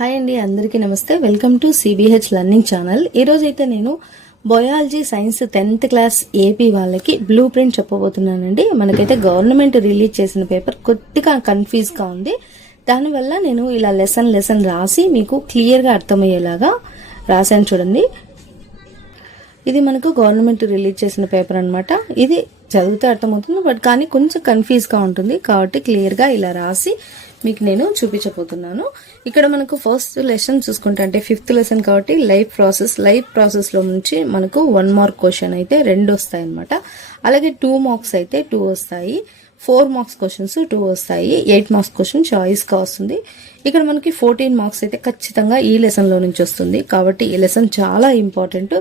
Hi అండి, అందరికీ నమస్తే. Welcome to CBH learning channel. ఈరోజు అయితే నేను biology science 10th class AP వాళ్ళకి బ్లూ ప్రింట్ చెప్పబోతున్నానండి. మనకైతే గవర్నమెంట్ రిలీజ్ చేసిన పేపర్ కొద్దిగా కన్ఫ్యూజ్గా ఉంది. దానివల్ల నేను ఇలా లెసన్ రాసి మీకు క్లియర్గా అర్థమయ్యేలాగా రాశాను. చూడండి, ఇది మనకు గవర్నమెంట్ రిలీజ్ చేసిన పేపర్ అనమాట. ఇది చదివితే అర్థమవుతుంది, బట్ కానీ కొంచెం కన్ఫ్యూజ్గా ఉంటుంది. కాబట్టి క్లియర్గా ఇలా రాసి మీకు నేను చూపించబోతున్నాను. ఇక్కడ మనకు ఫస్ట్ లెసన్ చూసుకుంటే అంటే 5th లెసన్ కాబట్టి లైఫ్ ప్రాసెస్ లో నుంచి మనకు 1 మార్క్ క్వశ్చన్ అయితే 2 వస్తాయి అనమాట. అలాగే 2 మార్క్స్ అయితే 2 వస్తాయి, 4 మార్క్స్ క్వశ్చన్స్ 2 వస్తాయి, 8 మార్క్స్ క్వశ్చన్ చాయిస్ గా వస్తుంది. ఇక్కడ మనకి 14 మార్క్స్ అయితే ఖచ్చితంగా ఈ లెసన్ లో నుంచి వస్తుంది. కాబట్టి ఈ లెసన్ చాలా ఇంపార్టెంట్.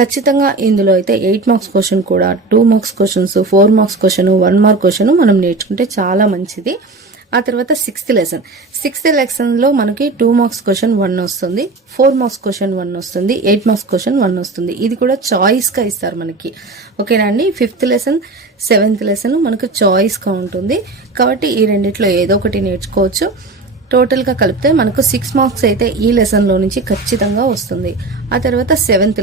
ఖచ్చితంగా ఇందులో అయితే 8 మార్క్స్ క్వశ్చన్ కూడా, 2 marks questions, 4 marks question, 1 mark question మనం నేర్చుకుంటే చాలా మంచిది. ఆ తర్వాత 6th లెసన్ లో మనకి 2 మార్క్స్ క్వశ్చన్ 1 వస్తుంది, 4 మార్క్స్ క్వశ్చన్ 1 వస్తుంది, 8 మార్క్స్ క్వశ్చన్ 1 వస్తుంది. ఇది కూడా చాయిస్ గా ఇస్తారు మనకి. ఓకేనా అండి. 5th లెసన్ 7th లెసన్ మనకు చాయిస్ గా ఉంటుంది. కాబట్టి ఈ రెండిట్లో ఏదో ఒకటి నేర్చుకోవచ్చు. టోటల్ గా కలిపితే మనకు 6 మార్క్స్ అయితే ఈ లెసన్ లో నుంచి ఖచ్చితంగా వస్తుంది. ఆ తర్వాత 7th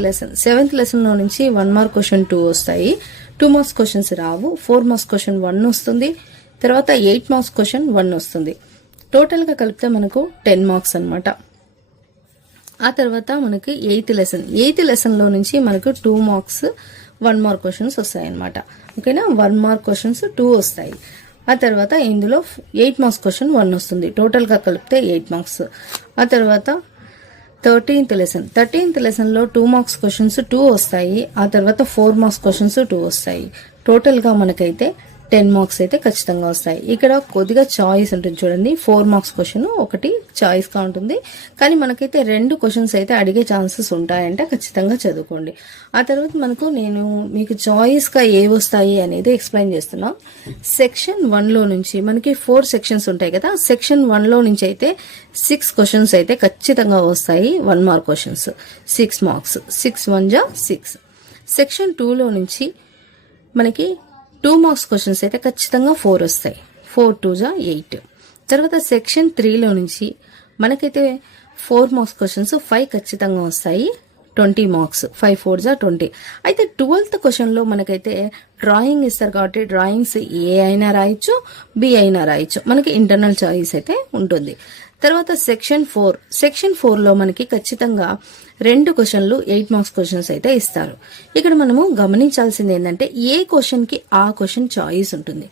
లెసన్ లో నుంచి 1 మార్క్ క్వశ్చన్ 2 వస్తాయి, 2 మార్క్స్ క్వశ్చన్స్ రావు, 4 మార్క్స్ క్వశ్చన్ 1 వస్తుంది, తర్వాత 8 మార్క్స్ క్వశ్చన్ 1 వస్తుంది. టోటల్ గా కలిపితే మనకు 10 మార్క్స్ అనమాట. ఆ తర్వాత మనకి 8th లెసన్ లో నుంచి మనకు 2 మార్క్స్ 1 మార్క్ క్వశ్చన్స్ వస్తాయి అనమాట. ఓకేనా. 1 మార్క్ క్వశ్చన్స్ 2 వస్తాయి. ఆ తర్వాత ఇందులో 8 మార్క్స్ క్వశ్చన్ 1 వస్తుంది. టోటల్ గా కలిపితే 8 మార్క్స్. ఆ తర్వాత 13th లెసన్ లో 2 మార్క్స్ క్వశ్చన్స్ 2 వస్తాయి. ఆ తర్వాత 4 మార్క్స్ క్వశ్చన్స్ 2 వస్తాయి. టోటల్ గా మనకైతే 10 మార్క్స్ అయితే ఖచ్చితంగా వస్తాయి. ఇక్కడ కొద్దిగా చాయిస్ ఉంటుంది చూడండి. 4 మార్క్స్ క్వశ్చన్ ఒకటి చాయిస్ గా ఉంటుంది, కానీ మనకైతే 2 క్వశ్చన్స్ అయితే అడిగే ఛాన్సెస్ ఉంటాయంటే ఖచ్చితంగా చదువుకోండి. ఆ తర్వాత నేను మీకు చాయిస్ గా ఏ వస్తాయి అనేది ఎక్స్ప్లెయిన్ చేస్తున్నాం. సెక్షన్ 1 లో నుంచి మనకి 4 సెక్షన్స్ ఉంటాయి కదా. సెక్షన్ 1 లో నుంచి అయితే 6 క్వశ్చన్స్ అయితే ఖచ్చితంగా వస్తాయి, 1 మార్క్ క్వశ్చన్స్, 6 మార్క్స్, 6 1 జా 6. సెక్షన్ 2 లో నుంచి మనకి 2 మార్క్స్ క్వశ్చన్స్ అయితే ఖచ్చితంగా 4 వస్తాయి, 4 2 జా 8. తర్వాత సెక్షన్ 3 లో నుంచి మనకైతే 4 మార్క్స్ క్వశ్చన్స్ 5 ఖచ్చితంగా వస్తాయి, 20 మార్క్స్, 5 4 జా 20. అయితే 12th క్వశ్చన్ లో మనకైతే డ్రాయింగ్ ఇస్తారు కాబట్టి డ్రాయింగ్స్ ఏ అయినా రాయొచ్చు, బి అయినా రాయొచ్చు. మనకి ఇంటర్నల్ చాయిస్ అయితే ఉంటుంది. తర్వాత సెక్షన్ 4 లో మనకి ఖచ్చితంగా 2 క్వశ్చన్లు 8 మార్క్స్ క్వశ్చన్స్ అయితే ఇస్తారు. ఇక్కడ మనము గమనించాల్సింది ఏంటంటే ఏ క్వశ్చన్ కి ఆ క్వశ్చన్ చాయిస్ ఉంటుంది.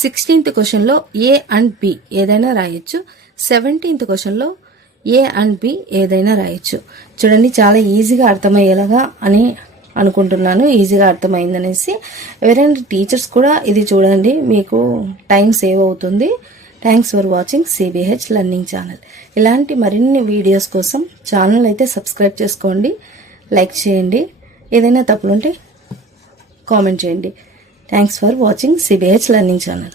16th క్వశ్చన్ లో ఏ అండ్ బి ఏదైనా రాయొచ్చు, 17th క్వశ్చన్ లో ఏ అండ్ బి ఏదైనా రాయొచ్చు. చూడండి, చాలా ఈజీగా అర్థమయ్యేలాగా అని అనుకుంటున్నాను. ఈజీగా అర్థమైందనేసి ఎవరైనా టీచర్స్ కూడా ఇది చూడండి, మీకు టైం సేవ్ అవుతుంది. Thanks for watching CBH learning channel. ఇలాంటి మరిన్ని వీడియోస్ కోసం ఛానల్ అయితే సబ్స్క్రైబ్ చేసుకోండి, లైక్ చేయండి, ఏదైనా తప్పులుంటే కామెంట్ చేయండి. Thanks for watching CBH learning channel.